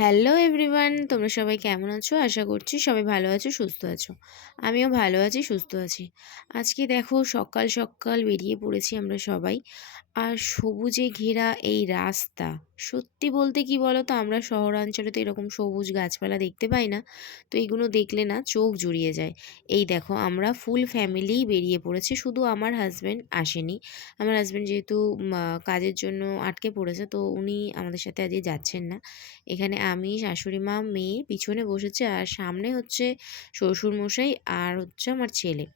Hello everyone, তোমরা সবাই কেমন আছো? আশা করছি সবাই ভালো আছো, সুস্থ আছো। আমিও ভালো আছি, সুস্থ আছি। আজকে দেখো সকাল সকাল বেরিয়ে পড়েছি আমরা সবাই। আর সবুজে ঘেরা এই রাস্তা, সত্যি বলতে কি বলো তো, আমরা শহরাঞ্চলে তো এরকম সবুজ গাছপালা দেখতে পাই না। তো এইগুলো দেখলে না চোখ জুড়িয়ে যায়। এই দেখো আমরা ফুল ফ্যামিলিই বেরিয়ে পড়েছি, শুধু আমার হাজব্যান্ড আসেনি। আমার হাজব্যান্ড যেহেতু কাজের জন্য আটকে পড়েছে, তো উনি আমাদের সাথে আজকে যাচ্ছেন না। এখানে আমি, শাশুড়ি মা, মেয়ে পিছনে বসেছে, আর সামনে হচ্ছে শ্বশুরমশাই আর হচ্ছে আমার ছেলে।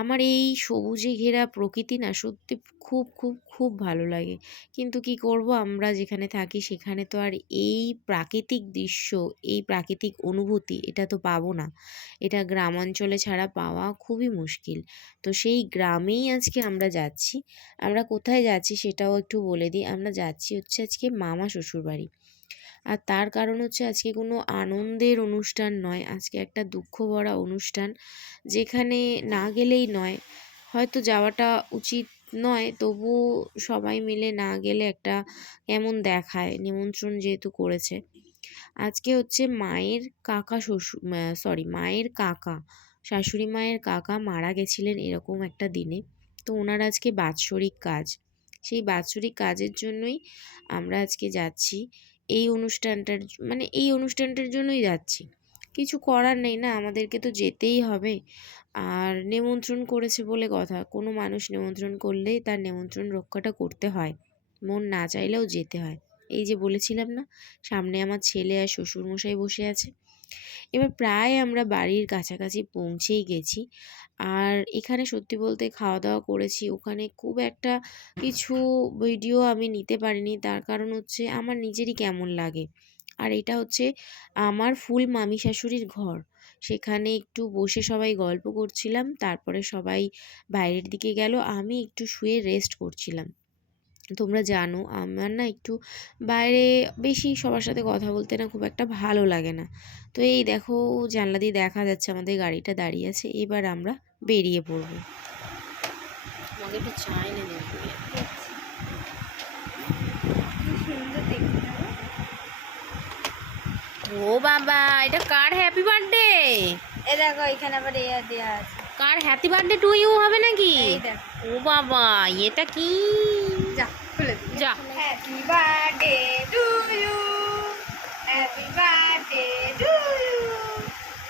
আমার এই সবুজে ঘেরা প্রকৃতি না সত্যি খুব খুব খুব ভালো লাগে। কিন্তু কি করব, আমরা যেখানে থাকি সেখানে তো আর এই প্রাকৃতিক দৃশ্য, এই প্রাকৃতিক অনুভূতি এটা তো পাবো না। এটা গ্রামাঞ্চলে ছাড়া পাওয়া খুবই মুশকিল। তো সেই গ্রামেই আজকে আমরা যাচ্ছি। আমরা কোথায় যাচ্ছি সেটাও একটু বলে দিই। আমরা যাচ্ছি হচ্ছে আজকে মামা শ্বশুর বাড়ি। আর তার কারণ হচ্ছে আজকে কোনো আনন্দের অনুষ্ঠান নয়, আজকে একটা দুঃখ ভরা অনুষ্ঠান, যেখানে না গেলেই নয়। হয়তো যাওয়াটা উচিত নয়, তবু সবাই মিলে না গেলে একটা কেমন দেখায়, নিমন্ত্রণ যেহেতু করেছে। আজকে হচ্ছে মায়ের কাকা শ্বশুর, মায়ের কাকা, শাশুড়ি মায়ের কাকা মারা গেছিলেন এরকম একটা দিনে। তো ওনার আজকে বাৎসরিক কাজ, সেই বাৎসরিক কাজের জন্যই আমরা আজকে যাচ্ছি। এই অনুষ্ঠানটার জন্যই যাচ্ছি। কিছু করার নেই না, আমাদেরকে তো যেতেই হবে। আর নিমন্ত্রণ করেছে বলে কথা, কোনো মানুষ নিমন্ত্রণ করলেই তার নিমন্ত্রণ রক্ষাটা করতে হয়, মন না চাইলেও যেতে হয়। এই যে বলেছিলাম না, সামনে আমার ছেলে আর শ্বশুরমশাই বসে আছে। এবার প্রায় আমরা বাড়ির কাছাকাছি পৌঁছেই গেছি। আর এখানে সত্যি বলতে খাওয়া দাওয়া করেছি, ওখানে খুব একটা কিছু ভিডিও আমি নিতে পারিনি, তার কারণ হচ্ছে আমার নিজেরই কেমন লাগে। আর এটা হচ্ছে আমার ফুল মামি শাশুড়ির ঘর, সেখানে একটু বসে সবাই গল্প করছিলাম, তারপরে সবাই বাইরের দিকে গেল, আমি একটু শুয়ে রেস্ট করছিলাম। তোমরা জানো আমার না একটু বাইরে বেশি সবার সাথে কথা বলতে না খুব একটা ভালো লাগে না। তো এই দেখো জানলা দিয়ে দেখা যাচ্ছে আমাদের গাড়িটা দাঁড়িয়ে আছে, এবার আমরা বেরিয়ে পড়বো। আমাকে একটু চা এনে দেবে? ও বাবা, এটা কার হ্যাপি বার্থডে? এ দেখো এখানে আবার এয়ার দেয়া আছে। কার হ্যাপি বার্থডে টু ইউ হবে নাকি? ও বাবা, এটা কি? যা খুলে দি। যা। Happy birthday to you, happy birthday to you,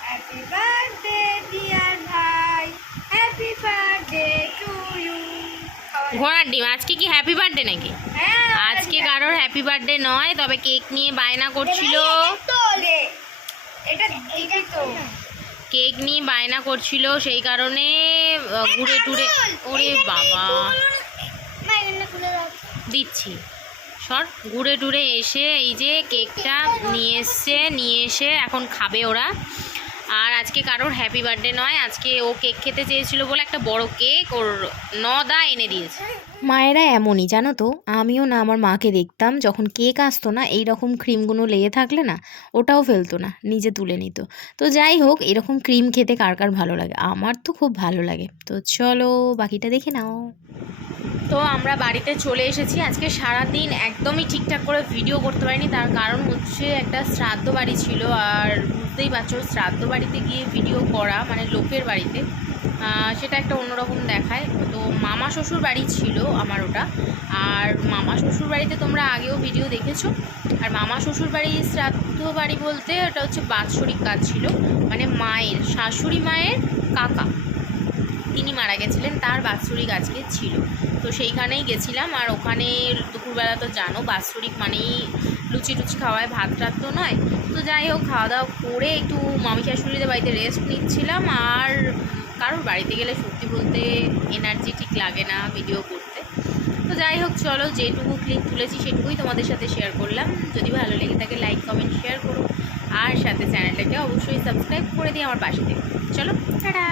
happy birthday dear ভাই, হ্যাপি বার্থডে টু ইউ। ঘোড়ার ডিম, আজকে কি হ্যাপি বার্থডে নাকি? আজকে কারোর হ্যাপি বার্থডে নয়, তবে কেক নিয়ে বায়না করছিল। এটা দিদি তো কেক নিয়ে বায়না করছিল, সেই কারণে ঘুরে টুরে। ওরে বাবা, দিচ্ছি সর। ঘুরে টুরে এসে এই যে কেকটা নিয়ে এসে এখন খাবে ওরা। আর আজকে কারোর হ্যাপি বার্থডে নয়, আজকে ও কেক খেতে চেয়েছিল বলে একটা বড় কেক ওর নদা এনে দিয়েছে। মায়েরা এমনই জানো তো, আমিও না আমার মাকে দেখতাম যখন কেক আসতো না, এই রকম ক্রিমগুলো লেগে থাকলে না ওটাও ফেলতো না, নিজে তুলে নিত। তো যাই হোক, এরকম ক্রিম খেতে কার কার ভালো লাগে, আমার তো খুব ভালো লাগে। তো চলো বাকিটা দেখে নাও। তো আমরা বাড়িতে চলে এসেছি। আজকে সারাদিন একদমই ঠিকঠাক করে ভিডিও করতে পারিনি, তার কারণ হচ্ছে একটা শ্রাদ্ধ বাড়ি ছিল। আর বুঝতেই পারছো, শ্রাদ্ধ বাড়িতে গিয়ে ভিডিও করা মানে লোকের বাড়িতে, সেটা একটা অন্যরকম দেখায়। তো মামা শ্বশুর বাড়ি ছিল আমার ওটা। আর মামা শ্বশুর বাড়িতে তোমরা আগেও ভিডিও দেখেছো। আর মামা শ্বশুর বাড়ি শ্রাদ্ধ বাড়ি বলতে ওটা হচ্ছে বাৎসরিক কাজ ছিল, মানে মায়ের, শাশুড়ি মায়ের কাকা তিনি মারা গেছিলেন, তার বাৎসরিক আজকে ছিল। তো সেইখানেই গেছিলাম। আর ওখানে দুপুরবেলা তো জানো বাৎসরিক মানেই লুচি টুচি খাওয়ায়, ভাত টাত তো নয়। তো যাই হোক, খাওয়া দাওয়া করে একটু মামি শাশুড়িদের বাড়িতে রেস্ট নিচ্ছিলাম। আর কারোর বাড়িতে গেলে সত্যি বলতে এনার্জি ঠিক লাগে না ভিডিও করতে। তো যাই হোক, চলো যেটুকু ক্লিপ তুলেছি সেটুকুই তোমাদের সাথে শেয়ার করলাম। যদি ভালো লেগে থাকে লাইক কমেন্ট শেয়ার করো, আর সাথে চ্যানেলটাকে অবশ্যই সাবস্ক্রাইব করে দিয়ে আমার পাশে থেকে। চলো টাটা।